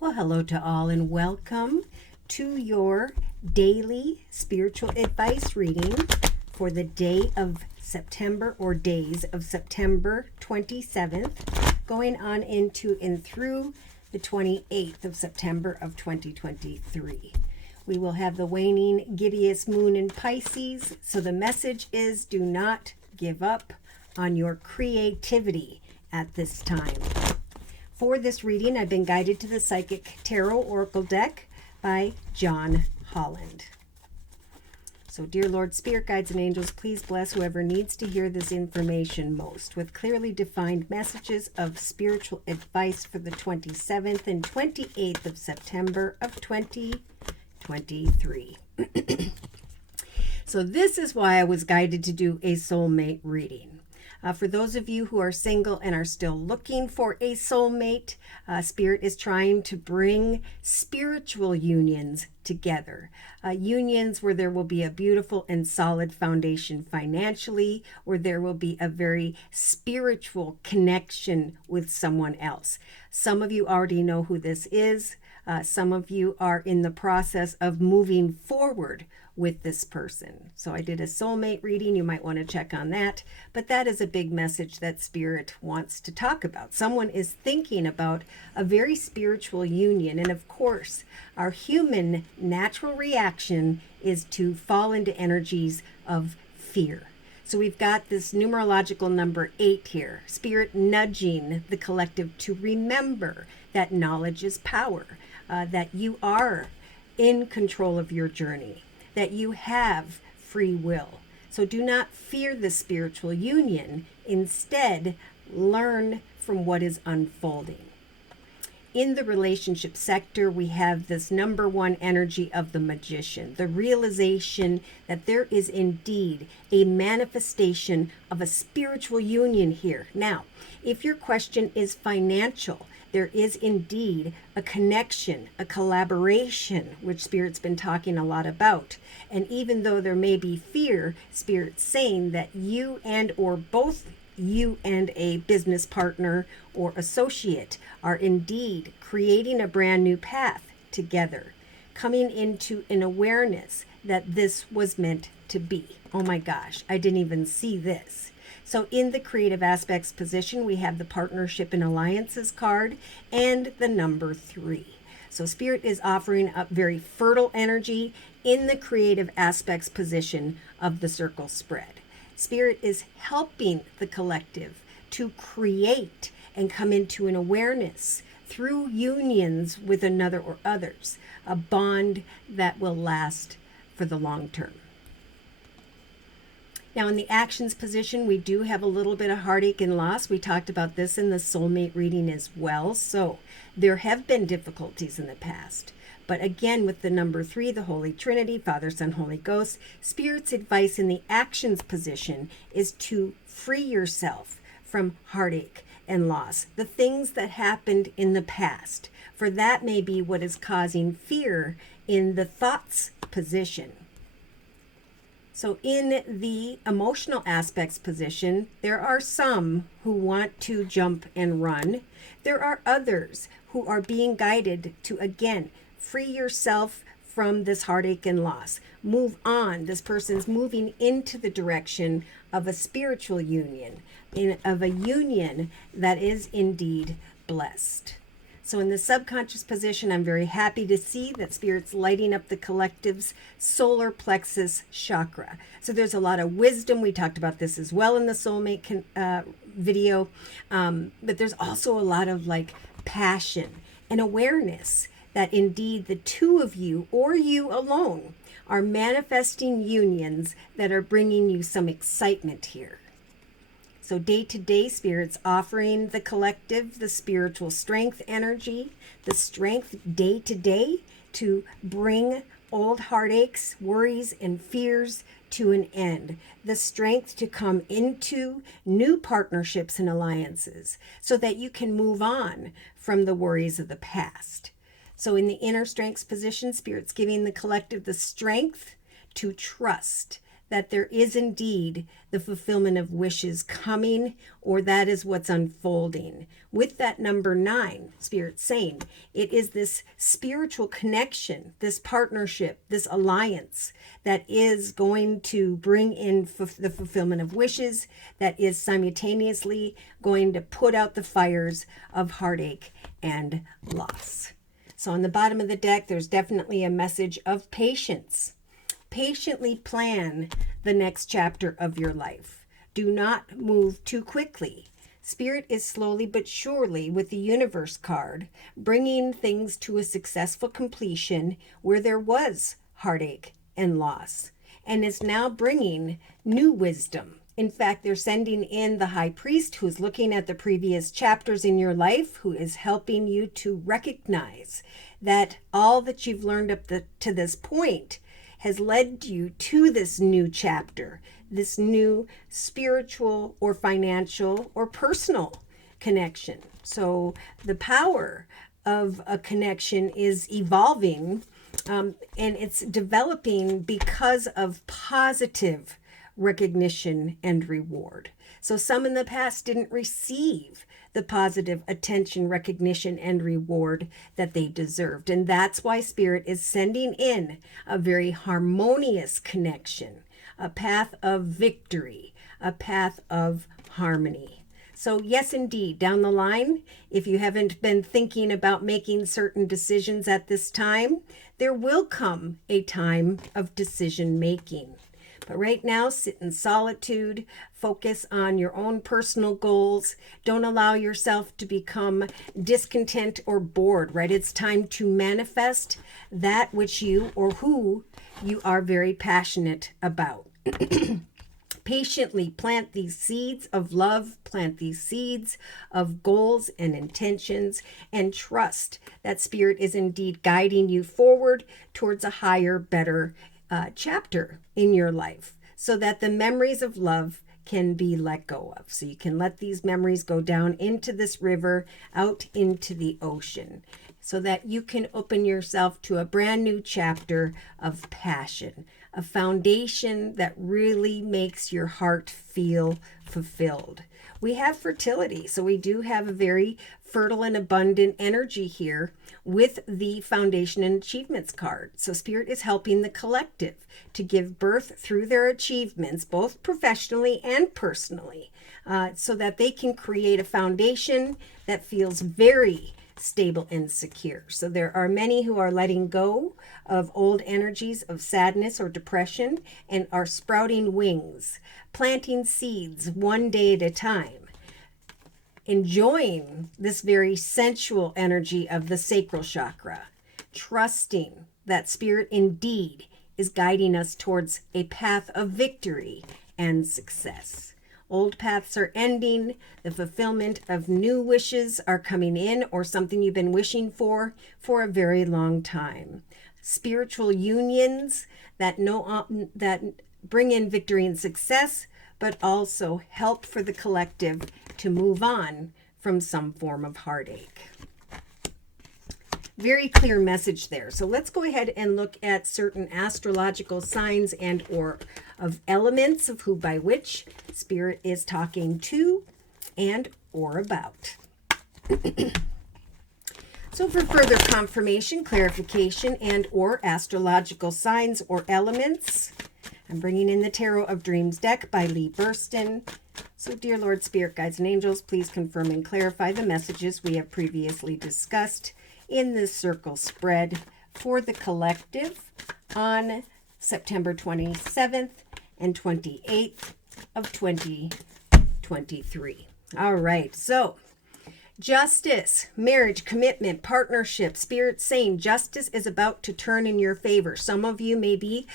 Well, hello to all and welcome to your daily spiritual advice reading for the day of September or days of September 27th, going on into and through the 28th of September of 2023. We will have the waning gibbous moon in Pisces, so the message is do not give up on your creativity at this time. For this reading, I've been guided to the Psychic Tarot Oracle deck by John Holland. So, dear Lord, Spirit Guides and Angels, please bless whoever needs to hear this information most with clearly defined messages of spiritual advice for the 27th and 28th of September of 2023. So this is why I was guided to do a soulmate reading. For those of you who are single and are still looking for a soulmate, Spirit is trying to bring spiritual unions together. Unions where there will be a beautiful and solid foundation financially, where there will be a very spiritual connection with someone else. Some of you already know who this is. Some of you are in the process of moving forward with this person. So I did a soulmate reading. You might want to check on that. But that is a big message that Spirit wants to talk about. Someone is thinking about a very spiritual union. And of course, our human natural reaction is to fall into energies of fear. So we've got this numerological number 8 here. Spirit nudging the collective to remember that knowledge is power, that you are in control of your journey, that you have free will. So do not fear the spiritual union. Instead, learn from what is unfolding. In the relationship sector, we have this number 1 energy of the magician, the realization that there is indeed a manifestation of a spiritual union here. Now, if your question is financial, there is indeed a connection, a collaboration, which Spirit's been talking a lot about. And even though there may be fear, Spirit's saying that you and or both you and a business partner or associate are indeed creating a brand new path together, coming into an awareness that this was meant to be. Oh my gosh, I didn't even see this. So in the creative aspects position, we have the partnership and alliances card and the number 3. So Spirit is offering up very fertile energy in the creative aspects position of the circle spread. Spirit is helping the collective to create and come into an awareness through unions with another or others, a bond that will last for the long term. Now, in the actions position, we do have a little bit of heartache and loss. We talked about this in the soulmate reading as well. So there have been difficulties in the past. But again, with the number 3, the Holy Trinity, Father, Son, Holy Ghost, Spirit's advice in the actions position is to free yourself from heartache and loss, the things that happened in the past. For that may be what is causing fear in the thoughts position. So in the emotional aspects position, there are some who want to jump and run. There are others who are being guided to, again, free yourself from this heartache and loss. Move on. This person's moving into the direction of a spiritual union, of a union that is indeed blessed. So in the subconscious position, I'm very happy to see that Spirit's lighting up the collective's solar plexus chakra. So there's a lot of wisdom. We talked about this as well in the soulmate video. But there's also a lot of passion and awareness that indeed the two of you or you alone are manifesting unions that are bringing you some excitement here. So day to day, Spirit's offering the collective the spiritual strength energy, the strength day to day to bring old heartaches, worries, and fears to an end. The strength to come into new partnerships and alliances so that you can move on from the worries of the past. So in the inner strengths position, Spirit's giving the collective the strength to trust that there is indeed the fulfillment of wishes coming, or that is what's unfolding. With that number 9, Spirit's saying, it is this spiritual connection, this partnership, this alliance that is going to bring in the fulfillment of wishes, that is simultaneously going to put out the fires of heartache and loss. So on the bottom of the deck, there's definitely a message of patience. Patiently plan the next chapter of your life. Do not move too quickly. Spirit is slowly but surely, with the universe card, bringing things to a successful completion where there was heartache and loss, and is now bringing new wisdom. In fact, they're sending in the high priest, who's looking at the previous chapters in your life, who is helping you to recognize that all that you've learned up to this point has led you to this new chapter, this new spiritual or financial or personal connection. So the power of a connection is evolving, and it's developing because of positive recognition and reward. So some in the past didn't receive the positive attention, recognition, and reward that they deserved. And that's why Spirit is sending in a very harmonious connection, a path of victory, a path of harmony. So yes, indeed, down the line, if you haven't been thinking about making certain decisions at this time, there will come a time of decision making. But right now, sit in solitude, focus on your own personal goals. Don't allow yourself to become discontent or bored, right? It's time to manifest that which you or who you are very passionate about. Patiently plant these seeds of love, plant these seeds of goals and intentions, and trust that Spirit is indeed guiding you forward towards a higher, better chapter in your life, so that the memories of love can be let go of. So you can let these memories go down into this river, out into the ocean, so that you can open yourself to a brand new chapter of passion, a foundation that really makes your heart feel fulfilled. We have fertility, so we do have a very fertile and abundant energy here with the Foundation and Achievements card. So Spirit is helping the collective to give birth through their achievements, both professionally and personally, so that they can create a foundation that feels very stable and secure. So there are many who are letting go of old energies of sadness or depression and are sprouting wings, planting seeds one day at a time, enjoying this very sensual energy of the sacral chakra, trusting that Spirit indeed is guiding us towards a path of victory and success. Old paths are ending. The fulfillment of new wishes are coming in, or something you've been wishing for a very long time. Spiritual unions that bring in victory and success, but also help for the collective to move on from some form of heartache. Very clear message there. So let's go ahead and look at certain astrological signs and or of elements of who by which Spirit is talking to and or about. So for further confirmation, clarification, and or astrological signs or elements, I'm bringing in the Tarot of Dreams deck by Lee Burston. So dear Lord, Spirit, Guides, and Angels, please confirm and clarify the messages we have previously discussed in this circle spread for the collective on September 27th and 28th of 2023. All right, so justice, marriage, commitment, partnership. Spirit saying justice is about to turn in your favor. Some of you may be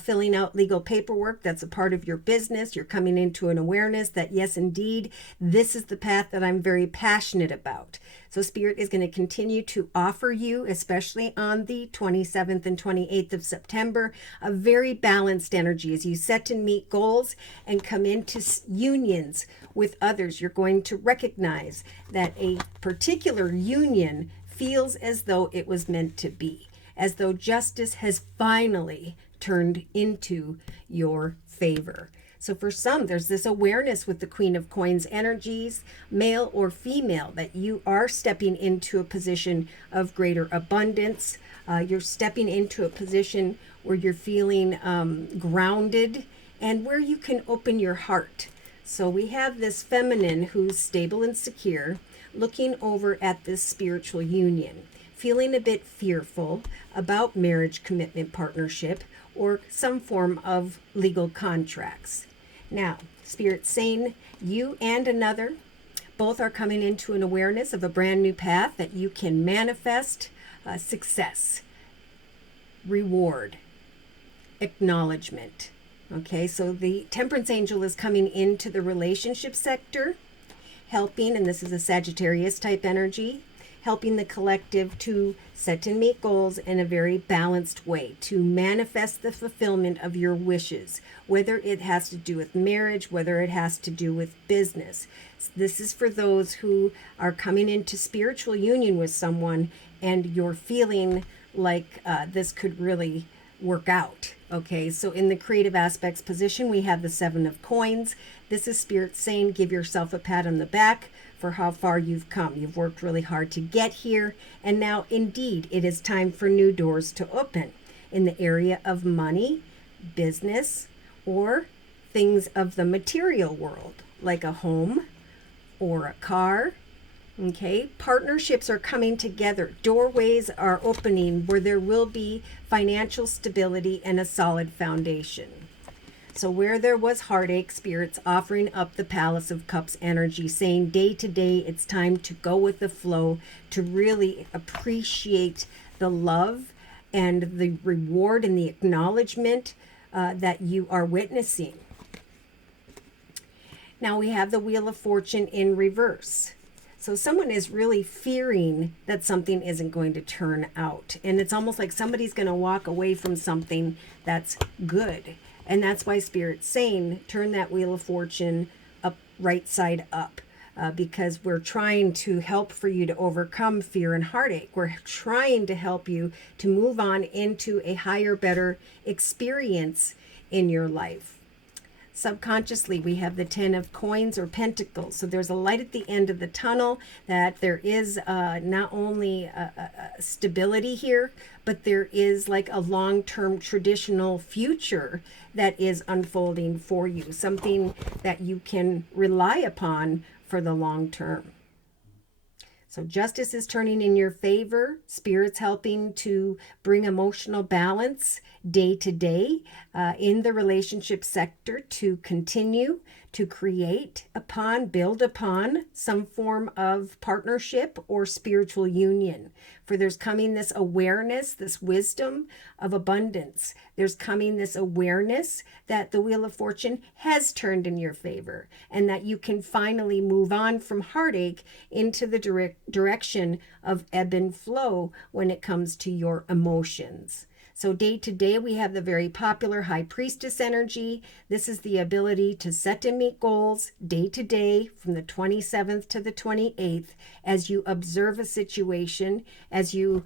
filling out legal paperwork. That's a part of your business. You're coming into an awareness that, yes, indeed, this is the path that I'm very passionate about. So Spirit is going to continue to offer you, especially on the 27th and 28th of September, a very balanced energy as you set and meet goals and come into unions with others. You're going to recognize that a particular union feels as though it was meant to be. as though justice has finally turned into your favor. So for some, there's this awareness with the Queen of Coins energies, male or female, that you are stepping into a position of greater abundance. You're stepping into a position where you're feeling grounded and where you can open your heart. So we have this feminine who's stable and secure, looking over at this spiritual union, feeling a bit fearful about marriage, commitment, partnership, or some form of legal contracts. Now, Spirit's saying you and another both are coming into an awareness of a brand new path that you can manifest success, reward, acknowledgement. Okay, so the Temperance Angel is coming into the relationship sector, helping, and this is a Sagittarius type energy, helping the collective to set and meet goals in a very balanced way, to manifest the fulfillment of your wishes, whether it has to do with marriage, whether it has to do with business. This is for those who are coming into spiritual union with someone and you're feeling like this could really work out. Okay, so in the creative aspects position, we have the Seven of Coins. This is Spirit saying, give yourself a pat on the back for how far you've come. You've worked really hard to get here, and now indeed it is time for new doors to open in the area of money, business, or things of the material world, like a home or a car. Okay, partnerships are coming together. Doorways are opening where there will be financial stability and a solid foundation. So where there was heartache, Spirit's offering up the Palace of Cups energy, saying day to day, it's time to go with the flow, to really appreciate the love and the reward and the acknowledgement that you are witnessing. Now we have the Wheel of Fortune in reverse. So someone is really fearing that something isn't going to turn out. And it's almost like somebody's going to walk away from something that's good. And that's why Spirit's saying, turn that Wheel of Fortune up, right side up. Because we're trying to help for you to overcome fear and heartache. We're trying to help you to move on into a higher, better experience in your life. Subconsciously, we have the 10 of Coins or Pentacles. So there's a light at the end of the tunnel, that there is not only stability here, but there is like a long-term traditional future that is unfolding for you, something that you can rely upon for the long term. So justice is turning in your favor. Spirit's helping to bring emotional balance day to day in the relationship sector, to continue to create upon, build upon some form of partnership or spiritual union. For there's coming this awareness, this wisdom of abundance. There's coming this awareness that the Wheel of Fortune has turned in your favor, and that you can finally move on from heartache into the direction of ebb and flow when it comes to your emotions. So day to day, we have the very popular High Priestess energy. This is the ability to set and meet goals day to day from the 27th to the 28th as you observe a situation, as you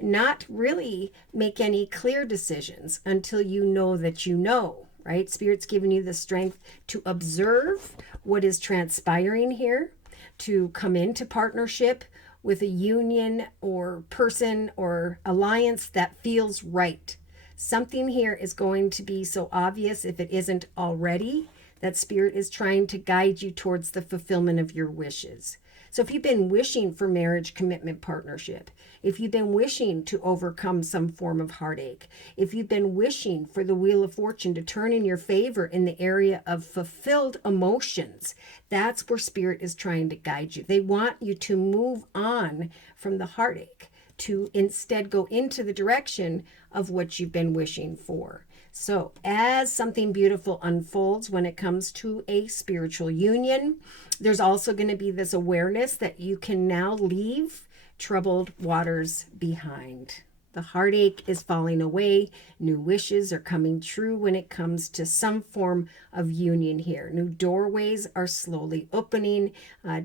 not really make any clear decisions until you know that you know, right? Spirit's giving you the strength to observe what is transpiring here, to come into partnership with a union or person or alliance that feels right. Something here is going to be so obvious, if it isn't already, that Spirit is trying to guide you towards the fulfillment of your wishes. So if you've been wishing for marriage, commitment, partnership, if you've been wishing to overcome some form of heartache, if you've been wishing for the Wheel of Fortune to turn in your favor in the area of fulfilled emotions, that's where Spirit is trying to guide you. They want you to move on from the heartache, to instead go into the direction of what you've been wishing for. So as something beautiful unfolds when it comes to a spiritual union, there's also going to be this awareness that you can now leave troubled waters behind. The heartache is falling away. New wishes are coming true when it comes to some form of union here. New doorways are slowly opening.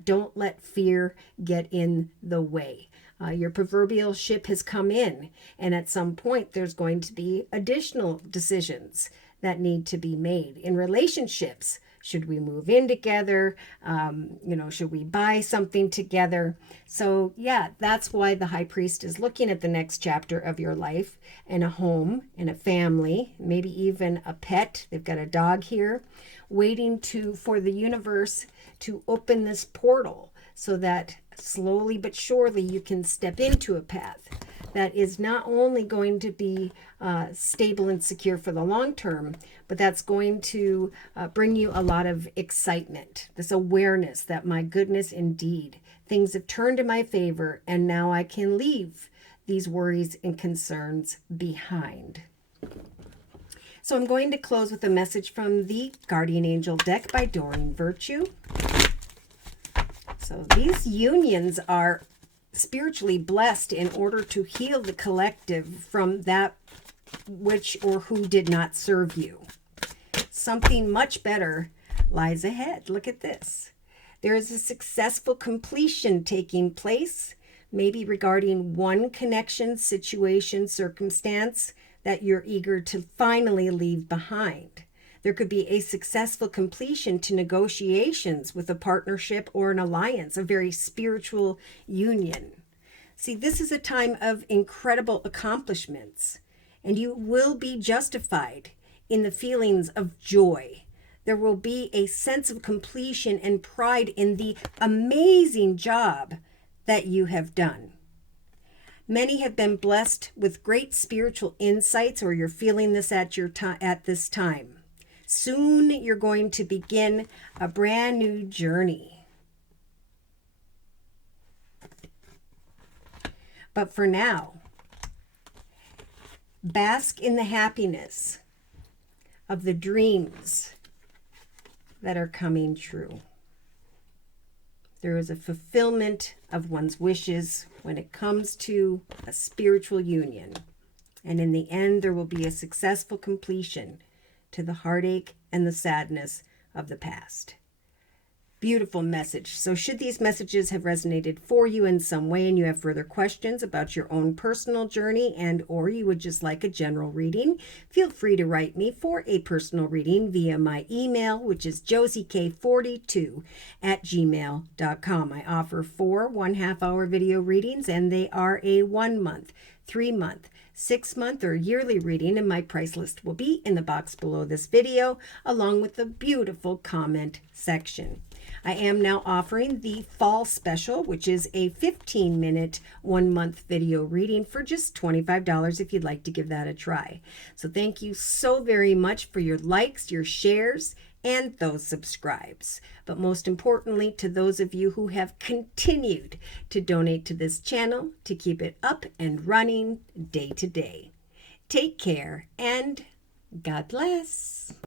Don't let fear get in the way. Your proverbial ship has come in, and at some point there's going to be additional decisions that need to be made in relationships. Should we move in together? Should we buy something together? So yeah, that's why the high priest is looking at the next chapter of your life, and a home and a family, maybe even a pet. They've got a dog here, waiting for the universe to open this portal so that slowly but surely you can step into a path that is not only going to be stable and secure for the long term, but that's going to bring you a lot of excitement, this awareness that, my goodness, indeed, things have turned in my favor, and now I can leave these worries and concerns behind. So I'm going to close with a message from the Guardian Angel deck by Doreen Virtue. So these unions are spiritually blessed in order to heal the collective from that which or who did not serve you. Something much better lies ahead. Look at this. There is a successful completion taking place, maybe regarding one connection, situation, circumstance that you're eager to finally leave behind. There could be a successful completion to negotiations with a partnership or an alliance, a very spiritual union. See, this is a time of incredible accomplishments, and you will be justified in the feelings of joy. There will be a sense of completion and pride in the amazing job that you have done. Many have been blessed with great spiritual insights, or you're feeling this at this time. Soon you're going to begin a brand new journey. But for now, bask in the happiness of the dreams that are coming true. There is a fulfillment of one's wishes when it comes to a spiritual union. And in the end, there will be a successful completion to the heartache and the sadness of the past. Beautiful message. So should these messages have resonated for you in some way, and you have further questions about your own personal journey, and or you would just like a general reading, feel free to write me for a personal reading via my email, which is josiek42@gmail.com. I offer 4 1/2-hour video readings, and they are a 1 month, 3 month, 6 month, or yearly reading, and my price list will be in the box below this video, along with the beautiful comment section. I am now offering the fall special, which is a 15-minute 1-month video reading for just $25 if you'd like to give that a try. So thank you so very much for your likes, your shares, and those subscribes. But most importantly, to those of you who have continued to donate to this channel to keep it up and running day to day. Take care, and God bless.